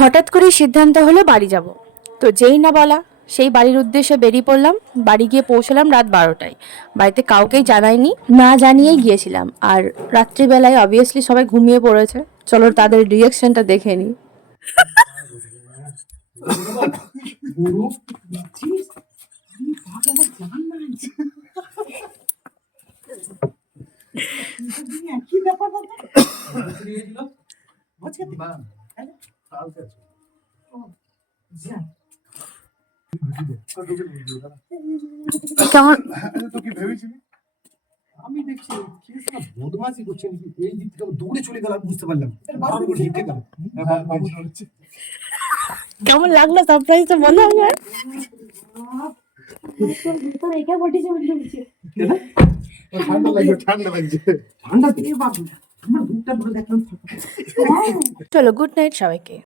হঠাৎ করেই সিদ্ধান্ত হলো বাড়ি যাব। তো যেই না বলা সেই বাড়ির উদ্দেশ্যে বেরিয়ে পড়লাম। বাড়ি গিয়ে পৌঁছলাম রাত 12টায়। বাড়িতে কাউকেই জানাইনি, না জানিয়েই গিয়েছিলাম। আর রাত্রিবেলায় অবভিয়াসলি সবাই ঘুমিয়ে পড়েছে। চলো তাদের রিয়াকশনটা দেখে নিই। কেমন আমি দেখছি বদমাশি করছে নাকি, এই দিক থেকে দৌড়ে চলে গেলাম, বুঝতে পারলাম হেঁটে গেল। কেমন লাগলো সারপ্রাইজটা বলো আমার। ঠান্ডা লাগছে, ঠান্ডা লাগছে, ঠান্ডা দিয়ে বাবু আমার বুকটা ভরে দেখলাম। চলো গুড নাইট সবাইকে।